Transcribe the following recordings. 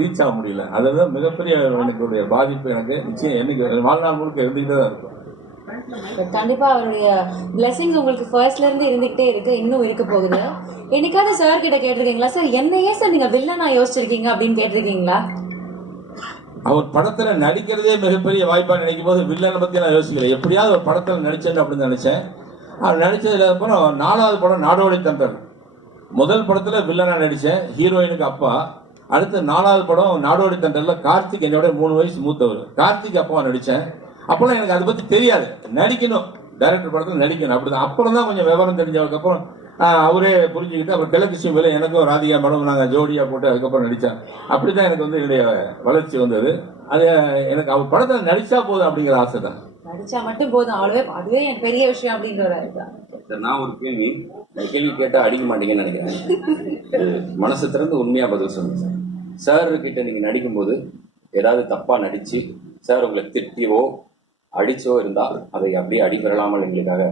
Reach ஆக முடியல. அதுதான் மிகப்பெரிய எனக்கு பாதிப்பு. எனக்கு நிச்சயம் என்னைக்கு வாழ்நாள் முழுக்க இருந்துகிட்டே தான் இருக்கும். கண்டிப்பா அவருடைய பிளெஸிங்ஸ் உங்களுக்கு ஃபர்ஸ்ட்ல இருந்து இருந்துகிட்டே இருக்கு, இன்னும் இருக்க போகுது. என்னைக்காவது சார் கிட்ட கேட்டிருக்கீங்களா, சார் என்னையே சார் நீங்க வில்லனா யோசிச்சிருக்கீங்க அப்படின்னு கேட்டிருக்கீங்களா? அவர் படத்துல நடிக்கிறதே மிகப்பெரிய வாய்ப்பா நினைக்கும் போது வில்லனை பத்தி நான் யோசிக்கல. எப்படியாவது ஒரு படத்துல நடிச்சேன் அப்படின்னு நினைச்சேன். அவர் நடிச்சதுல அப்புறம் 4வது படம் நாடோடி தண்டர். முதல் படத்துல வில்லனா நடிச்சேன், ஹீரோயினுக்கு அப்பா. அடுத்து 4வது படம் நாடோடி தண்டர்ல கார்த்திக் என்னோட 3 வயசு மூத்தவர், கார்த்திக் அப்பாவை நடிச்சேன். அப்பெல்லாம் எனக்கு அதை பத்தி தெரியாது. நடிக்கணும், டைரக்டர் படத்துல நடிக்கணும் அப்படிதான். அப்புறம் தான் கொஞ்சம் விவரம் தெரிஞ்சதுக்கு அப்புறம் அவரே புரிஞ்சுக்கிட்டு அப்புறம் கிழக்கு வேலை எனக்கும் ராதிகா மேடம் நாங்கள் ஜோடியா போட்டு அதுக்கப்புறம் நடித்தேன். அப்படிதான் எனக்கு என்னுடைய வளர்ச்சி வந்தது. அது எனக்கு அவர் படத்தில் நடிச்சா போதும் அப்படிங்கிற ஆசை தான். நடிச்சா மட்டும் போதும், அதுவே என் பெரிய விஷயம் அப்படிங்கிற. நான் ஒரு கேள்வி கேட்டால் அடிக்க மாட்டீங்கன்னு நினைக்கிறேன். மனசு திறந்து உண்மையா பதில் சொல்லுங்க சார். சார் கிட்ட நீங்க நடிக்கும்போது ஏதாவது தப்பா நடிச்சு சார் உங்களை திட்டியோ அடிச்சோ இருந்தா அதை அப்படியே அடிபெறலாமல் எங்களுக்காக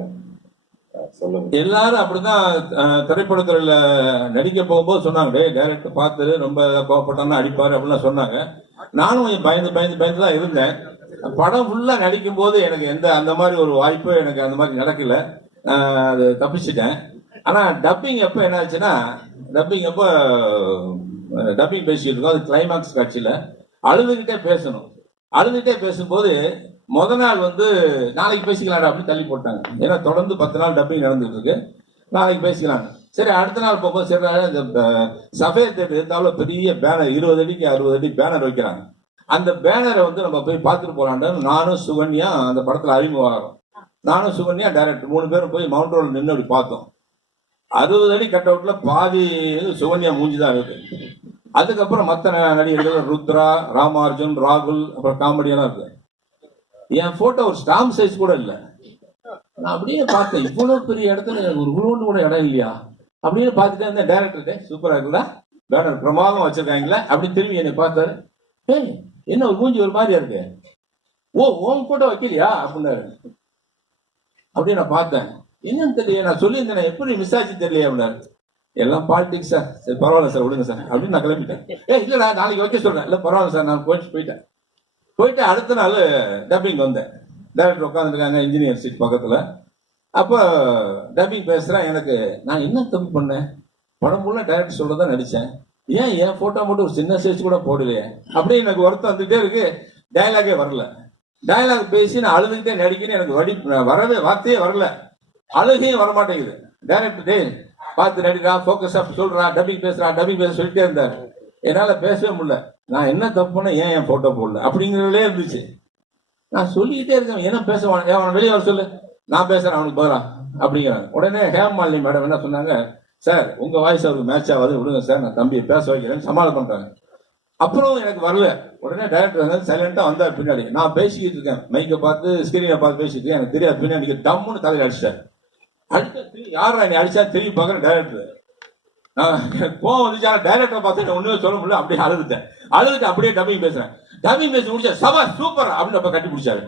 சொல்லுங்க. எல்லாரும் அப்படிதான் திரைப்படத்துல நடிக்க போகும்போது சொன்னாங்க, டே டைரக்டர் பார்த்து ரொம்ப கோவப்பட்டான்னு அடிப்பாரு அப்படின்லாம் சொன்னாங்க. நானும் பயந்து தான் இருந்தேன். படம் ஃபுல்லா நடிக்கும் போது எனக்கு அந்த மாதிரி ஒரு வாய்ப்பு எனக்கு அந்த மாதிரி நடக்கல. அது தப்பிச்சிட்டேன். ஆனா டப்பிங் எப்போ என்ன ஆச்சுன்னா, டப்பிங் பேசிட்டு இருக்கோம். அது கிளைமாக்ஸ் காட்சியில அழுதுகிட்டே பேசணும். அழுதுகிட்டே பேசும்போது முத நாள் நாளைக்கு பேசிக்கலாம்டா அப்படின்னு தள்ளி போட்டாங்க. ஏன்னா தொடர்ந்து 10 நாள் டப்பிங் நடந்துட்டு இருக்கு, நாளைக்கு பேசிக்கலாங்க. சரி, அடுத்த நாள் போகும்போது சரி, இந்த சஃபேர் தேட்டர் இருந்தாலும் பெரிய பேனர் 20 அடிக்கு 60 அடி பேனர் வைக்கிறாங்க. அந்த பேனரை நம்ம போய் பார்த்துட்டு போலான்னு நானும் சுகன்யா அந்த படத்துல அறிமுகம் ஆகிறோம். நானும் சுகன்யா டைரக்டர் 3 பேரும் போய் மவுண்ட் ரோட்ல நின்று அப்படி பார்த்தோம். 60 அடி கட் அவுட்ல பாதி சுகன்யா மூஞ்சிதான் இருக்கு. அதுக்கப்புறம் மற்ற நடிகர்கள் ருத்ரா, ராமார்ஜுன், ராகுல், அப்புறம் காமெடியெல்லாம் இருக்கு. என் போட்டோ ஒரு ஸ்டாம்ப் சைஸ் கூட இல்லை. நான் அப்படியே பார்த்தேன், இவ்வளவு பெரிய இடத்துல ஒரு குளோன்னு கூட இடம் இல்லையா அப்படின்னு பார்த்துட்டே இருந்தேன். டைரக்டர் சூப்பரா இருக்குல்ல, பேனர் பிரமாதம் வச்சிருக்காங்களே அப்படின்னு திரும்பி என்னை பார்த்தாரு. ஏய், என்ன ஒரு மூஞ்சி ஒரு மாதிரியா இருக்கு, ஓம் போட்டோ வைக்கலையா அப்படின்னாரு. அப்படியே நான் பார்த்தேன், என்னன்னு தெரியல, நான் சொல்லியிருந்தேன் எப்படி மிஸ் ஆச்சு தெரியலையே அப்படின்னாரு. எல்லாம் பாலிடிக்ஸ் சார், சரி பரவாயில்ல சார் விடுங்க சார் அப்படின்னு நான் கிளம்பிட்டேன். இல்லடா நாளைக்கு வைக்க சொல்றேன். இல்லை பரவாயில்ல சார், நான் போயிட்டு அடுத்த நாள் டப்பிங் வந்தேன். டைரக்டர் உட்காந்துருக்காங்க இன்ஜினியர் சீட் பக்கத்துல. அப்போ டப்பிங் பேசுறேன். எனக்கு நான் என்ன தப்பு பண்ணேன், படம் ஃபுல்லாக டைரக்டர் சொல்றதான் நடிச்சேன், ஏன் என் போட்டோ மட்டும் ஒரு சின்ன சைஸ் கூட போடலையே அப்படின்னு எனக்கு வருத்தம் வந்துகிட்டே இருக்கு. டயலாகே வரல. டயலாக் பேசி நான் அழுதுகிட்டே நடிக்கணும். எனக்கு வார்த்தையே வரல, அழுகையும் வரமாட்டேங்குது. டைரக்டர் பார்த்து நடிக்கிறா, ஃபோக்கஸ் அப் சொல்றா, டப்பிங் பேச சொல்லிட்டே இருந்தார். என்னால பேசவே முடியல. நான் என்ன தப்பு பண்ண, ஏன் என் போட்டோ போடல அப்படிங்கிறதே இருந்துச்சு. நான் சொல்லிக்கிட்டே இருக்கேன், என்ன பேசுவான், அவனை வெளியே வர சொல்லு, நான் பேசுறேன் அவனுக்கு பதிலா அப்படிங்கிறாங்க. உடனே ஹேமாலினி மேடம் என்ன சொன்னாங்க, சார் உங்க வாய்ஸ் அவருக்கு மேட்ச் ஆகாது, விடுங்க சார், நான் தம்பியை பேச வைக்கிறேன்னு சமாளம் பண்றாங்க. அப்புறம் எனக்கு வரல. உடனே டைரக்டர் சைலண்டா வந்தார் பின்னாடி. நான் பேசிக்கிட்டு இருக்கேன், மைக்கை பார்த்து ஸ்கிரீனை பார்த்து பேசிட்டு இருக்கேன். எனக்கு தெரியாது, பின்னாடி டம்முன்னு தலையில் அடிச்சிட்டார். யாரா நீ அடிச்சா திரும்பி பார்க்குறேன் டைரக்டர். கோவம் வந்துச்சு. டைரக்டரை பார்த்து ஒண்ணுமே சொல்ல முடியல, அப்படியே அழுதுட்டு அப்படியே டப்பிங் பேசுறேன். டப்பிங் பேசி முடிச்சா சபா சூப்பர் அப்படின்னு கட்டி பிடிச்சாரு.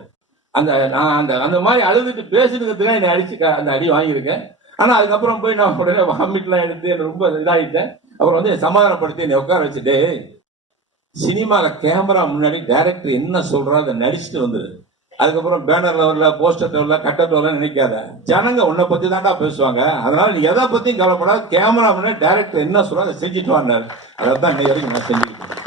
அந்த மாதிரி அழுதுட்டு பேசுறதுக்கு என்னை அடிச்சு அந்த அடி வாங்கியிருக்கேன். ஆனா அதுக்கப்புறம் போய் நான் உடனே வாமிட்லாம் எடுத்து ரொம்ப இதாகிட்டேன். அப்புறம் சமாதானப்படுத்தி என்னை உட்கார வச்சுட்டு, சினிமால கேமரா முன்னாடி டைரக்டர் என்ன சொல்றாரு அதை நடிச்சுட்டு வந்துரு. அதுக்கப்புறம் பேனர்ல வரல, போஸ்டர் வரல, கட்டர் வரல நினைக்காத. ஜனங்க உன்னை பத்தி தாண்டா பேசுவாங்க, அதனால நீ எதை பத்தியும் கவலைப்படாத, கேமரா முன்னாடி டைரக்டர் என்ன சொல்றாரு அதை செஞ்சுட்டு வாண்டாரு. அதான் இன்னைக்கு வரைக்கும் நான் செஞ்சுக்கிட்டேன்.